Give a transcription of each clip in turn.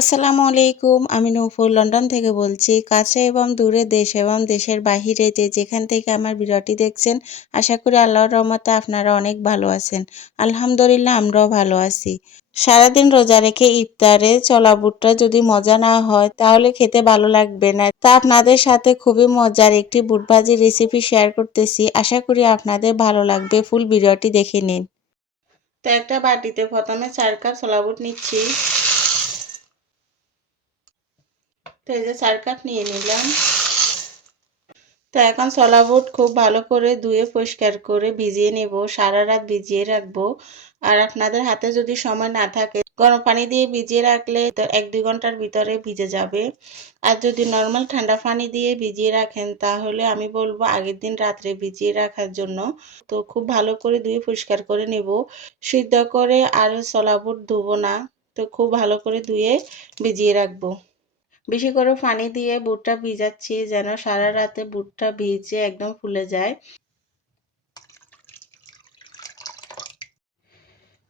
আসসালামু আলাইকুম। আমি নূপুর লন্ডন থেকে বলছি। কাছে এবং দূরে দেশ এবং দেশের বাহিরে যে যেখান থেকে আমার ভিডিওটি দেখছেন, আশা করি আল্লাহর রহমতে আপনারা অনেক ভালো আছেন। আলহামদুলিল্লাহ আমরাও ভালো আছি। সারাদিন রোজা রেখে ইফতারে চলা বুটটা যদি মজা না হয় তাহলে খেতে ভালো লাগবে না। তা আপনাদের সাথে খুবই মজার একটি বুট ভাজির রেসিপি শেয়ার করতেছি। আশা করি আপনাদের ভালো লাগবে। ফুল ভিডিওটি দেখে নিন। তো একটা বাটিতে প্রথমে 4 কাপ ছোলা বুট নিচ্ছি। তো এই যে 4 কাপ নিয়ে নিলাম। তো এখন ছোলা বুট খুব ভালো করে ধুয়ে পরিষ্কার করে ভিজিয়ে নেব। সারা রাত ভিজিয়ে রাখবো। আর আপনাদের হাতে যদি সময় না থাকে গরম পানি দিয়ে ভিজিয়ে রাখলে 1-2 ঘন্টার ভিতরে ভিজে যাবে। আর যদি নর্মাল ঠান্ডা পানি দিয়ে ভিজিয়ে রাখেন তাহলে আমি বলবো আগের দিন রাত্রে ভিজিয়ে রাখার জন্য। তো খুব ভালো করে ধুয়ে পরিষ্কার করে নেব। সিদ্ধ করে আর ছোলা বুট ধুবো না। তো খুব ভালো করে ধুয়ে ভিজিয়ে রাখবো। বেশি করে পানি দিয়ে বুটটা ভিজাচ্ছি যেন সারা রাতে বুটটা ভিজে একদম ফুলে যায়।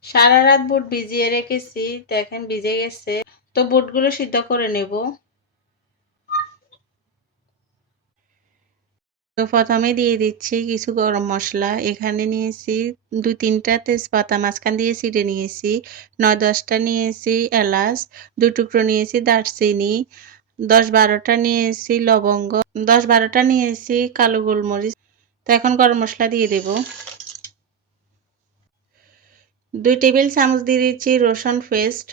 সারা রাত বুট ভিজিয়ে রেখেছি, দেখেন ভিজে গেছে। তো বুটগুলো সিদ্ধ করে নেব। তো প্রথমে দিয়ে দিচ্ছি কিছু গরম মশলা। এখানে নিয়েছি 2-3টা তেজপাতা মাঝখান দিয়ে ছিঁড়ে নিয়েছি, 9-10টা নিয়েছি এলাচ, 2 টুকরো নিয়েছি দারচিনি, 10-12টা নিয়েছি লবঙ্গ, 10-12টা নিয়েছি কালো গোলমরিচ। তো এখন গরম মশলা দিয়ে দেব। 2 টেবিল চামচ দিয়ে দিচ্ছি রসুন পেস্ট,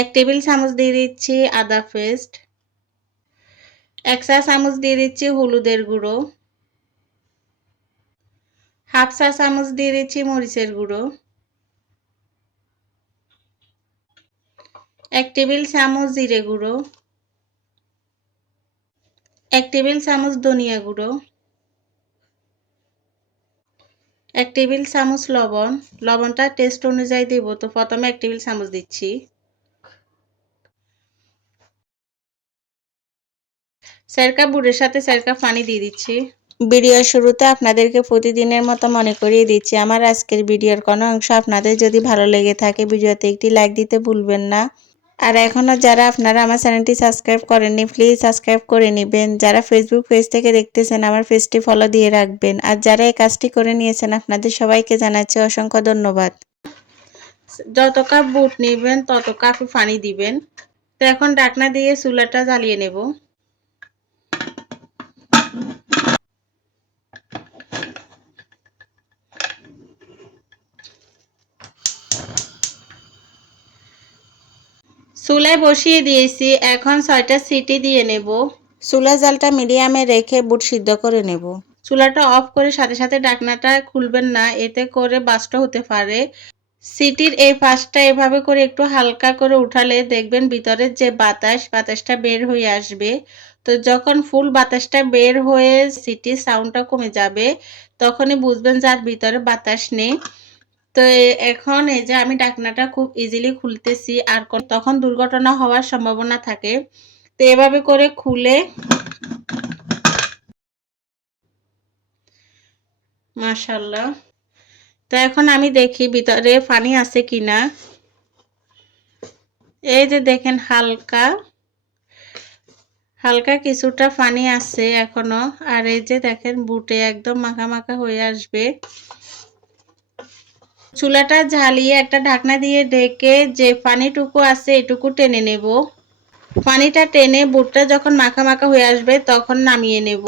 1 টেবিল চামচ দিয়ে দিচ্ছি আদা পেস্ট, 1 চা চামচ দিয়ে দিচ্ছি হলুদের গুঁড়ো, 1/2 চা চামচ দিয়ে দিচ্ছি মরিচের গুঁড়ো, 1 টেবিল চামচ জিরে গুঁড়ো, 1 টেবিল চামচ ধনিয়া গুঁড়ো, 1 টেবিল চামচ লবণ। লবণটা টেস্ট অনুযায়ী দেব। তো প্রথমে 1 টেবিল চামচ দিচ্ছি। চার কাপ বুটের সাথে 4 কাপ পানি দিয়ে দিচ্ছি। ভিডিওর শুরুতে আপনাদেরকে প্রতিদিনের মতো মনে করিয়ে দিচ্ছি আমার আজকের ভিডিওর কোনো অংশ আপনাদের যদি ভালো লেগে থাকে ভিডিওতে একটি লাইক দিতে ভুলবেন না। আর এখনও যারা আপনারা আমার চ্যানেলটি সাবস্ক্রাইব করেননি প্লিজ সাবস্ক্রাইব করে নেবেন। যারা ফেসবুক পেজ থেকে দেখতেছেন আমার পেজটি ফলো দিয়ে রাখবেন। আর যারা এই কাজটি করে নিয়েছেন আপনাদের সবাইকে জানাচ্ছি অসংখ্য ধন্যবাদ। যত কাপ বুট নেবেন তত কাপ পানি দিবেন। তো এখন ঢাকনা দিয়ে চুলাটা জ্বালিয়ে নেব। চুলায় বসিয়ে দিয়েছি, এখন 6টা সিটি দিয়ে নেব। চুলার জালটা মিডিয়ামে রেখে বুট সিদ্ধ করে নেব। চুলাটা অফ করে সাথে সাথে ঢাকনাটা খুলবেন না, এতে করে বাস্ট হতে পারে। সিটির এই পাশটা এভাবে করে একটু হালকা করে উঠালে দেখবেন ভিতরের যে বাতাসটা বের হয়ে আসবে। তো যখন ফুল বাতাসটা বের হয়ে সিটির সাউন্ডটা কমে যাবে তখনই বুঝবেন যে আর ভিতরে বাতাস নেই। তো এখন এই যে আমি ঢাকনাটা খুব ইজিলি খুলতেছি, আর তখন দুর্ঘটনা হওয়ার সম্ভাবনা থাকে। তো এভাবে করে খুলে মাশাআল্লাহ। তো এখন আমি দেখি ভিতরে পানি আছে কিনা। এই যে দেখেন হালকা হালকা কিছুটা পানি আছে এখনো। আর এই যে দেখেন বুটে একদম মাখা মাখা হয়ে আসবে। চুলাটা জ্বালিয়ে একটা ঢাকনা দিয়ে ঢেকে যে পানিটুকু আছে এটুকু টেনে নেব। পানিটা টেনে বুটটা যখন মাখা মাখা হয়ে আসবে তখন নামিয়ে নেব।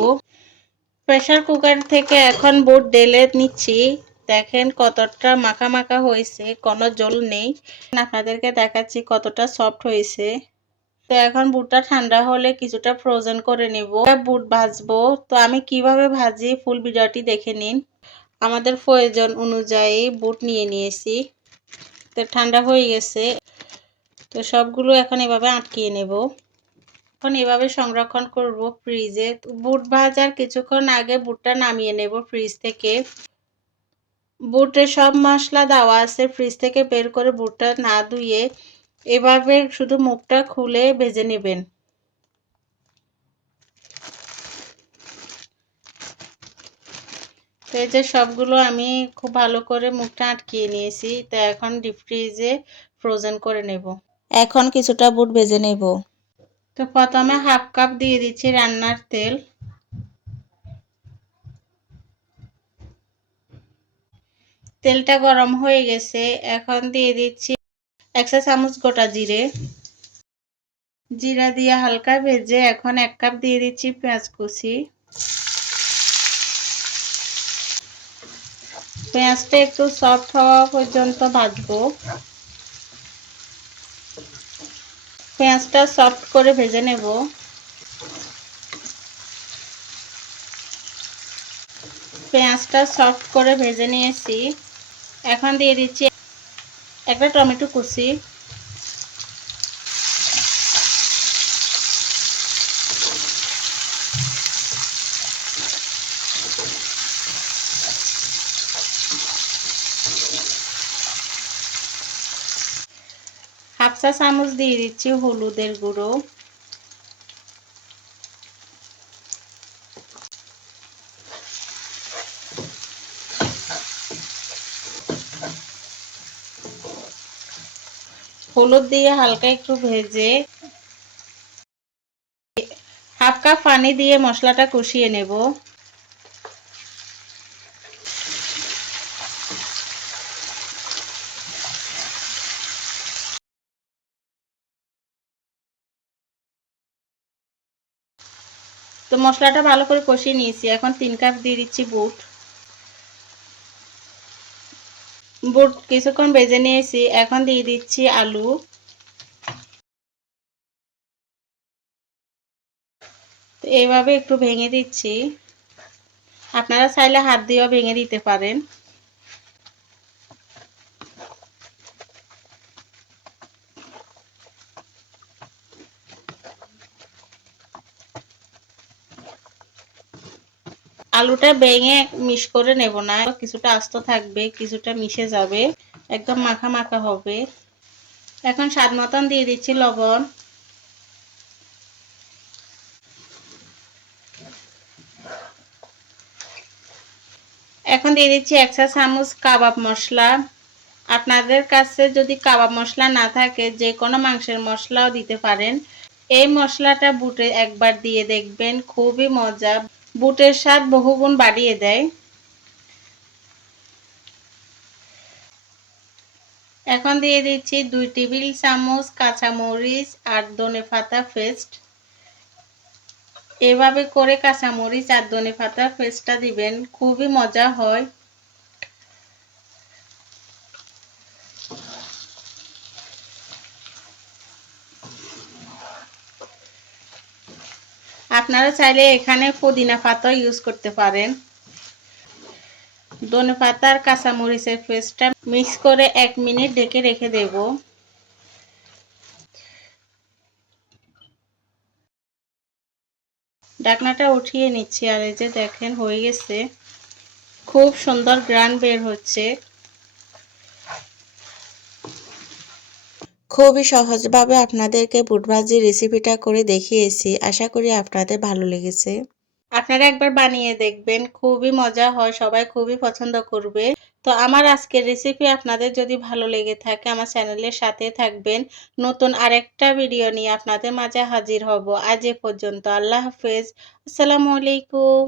প্রেসার কুকার থেকে এখন বুট ঢেলে নিচ্ছি। দেখেন কতটা মাখা মাখা হয়েছে, কোনো জল নেই। আপনাদেরকে দেখাচ্ছি কতটা সফট হয়েছে। তো এখন বুটটা ঠান্ডা হলে কিছুটা ফ্রোজেন করে নেব। বুট ভাজবো, তো আমি কিভাবে ভাজি ফুল ভিডিওটি দেখে নিন। আমাদের প্রয়োজন অনুযায়ী বুট নিয়ে নিয়েছি। তো ঠান্ডা হয়ে গেছে। তো সবগুলো এখন এভাবে আটকিয়ে নেব। এখন এভাবে সংরক্ষণ করব ফ্রিজে। বুট ভাজার কিছুক্ষণ আগে বুটটা নামিয়ে নেব ফ্রিজ থেকে। বুটে সব মশলা দেওয়া আছে, ফ্রিজ থেকে বের করে বুটটা না ধুয়ে এভাবে শুধু মুখটা খুলে ভেজে নেবেন। তো এই যে সবগুলো আমি খুব ভালো করে মুখটা আটকিয়ে নিয়েছি। তো এখন ডিপ ফ্রিজে ফ্রোজেন করে নেব। এখন কিছুটা বুট ভেজে নেব। তো প্রথমে হাফ কাপ দিয়ে দিচ্ছি রান্নার তেল। তেলটা গরম হয়ে গেছে, এখন দিয়ে দিচ্ছি 1 চা চামচ গোটা জিরে। জিরা দিয়ে হালকা ভেজে এখন 1 কাপ দিয়ে দিচ্ছি পেঁয়াজ কুচি। পেঁয়াজটা একটু সফট হওয়া পর্যন্ত ভাজবো। পেঁয়াজটা সফট করে ভেজে নেব। পেঁয়াজটা সফট করে ভেজে নিয়েছি। এখন দিয়ে দিচ্ছি একটা টমেটো কুচি। হাফ চা চামচ দিয়ে দিচ্ছি হলুদের গুঁড়ো। হলুদ দিয়ে হালকা একটু ভেজে হাফ কাপ পানি দিয়ে মশলাটা কষিয়ে নেব। তো মশলাটা ভালো করে কষিয়ে নিয়েছি। এখন 3 কাপ দিয়ে দিচ্ছি বুট। বুট কিছুক্ষণ ভেজে নিয়েছি, এখন দিয়ে দিচ্ছি আলু। তো এইভাবে একটু ভেঙে দিচ্ছি। আপনারা চাইলে হাত দিয়েও ভেঙে দিতে পারেন। আলুটা ভেঙে মিশ করে নেব না, কিছুটা আস্ত থাকবে, কিছুটা মিশে যাবে, একদম মাখা মাখা হবে। এখন স্বাদ মতন দিয়ে দিচ্ছি লবণ। এখন দিয়ে দিচ্ছি 1 চা চামচ কাবাব মশলা। আপনাদের কাছে যদি কাবাব মশলা না থাকে যে কোনো মাংসের মশলাও দিতে পারেন। এই মশলাটা বুটে একবার দিয়ে দেখবেন, খুবই মজা, বুটের স্বাদ বহুগুণ বাড়িয়ে দেয়। এখন দিয়ে দিচ্ছি 2 টেবিল চামচ কাঁচামরিচ আর ধনেপাতা পেস্ট। এভাবে করে কাঁচামরিচ আর ধনেপাতা পেস্টটা দিবেন, খুবই মজা হয়। আপনারা চাইলে এখানে পুদিনা পাতাও ইউজ করতে পারেন। ধনেপাতা আর কাঁচামরিচের পেস্টটা মিক্স করে 1 মিনিট ঢেকে রেখে দেব। ঢাকনাটা উঠিয়ে নিচ্ছি, আর এই যে দেখেন হয়ে গেছে, খুব সুন্দর ঘ্রাণ বের হচ্ছে। খুবই সহজভাবে আপনাদেরকে বুট ভাজি রেসিপিটা করে দেখিয়েছি। আশা করি আপনাদের ভালো লেগেছে। আপনারা একবার বানিয়ে দেখবেন, খুবই মজা হয়, সবাই খুবই পছন্দ করবে। তো আমার আজকের রেসিপি আপনাদের যদি ভালো লেগে থাকে আমার চ্যানেলের সাথে থাকবেন। নতুন আরেকটা ভিডিও নিয়ে আপনাদের মাঝে হাজির হব। আজ এ পর্যন্ত। আল্লাহ হাফেজ। আসসালামু আলাইকুম।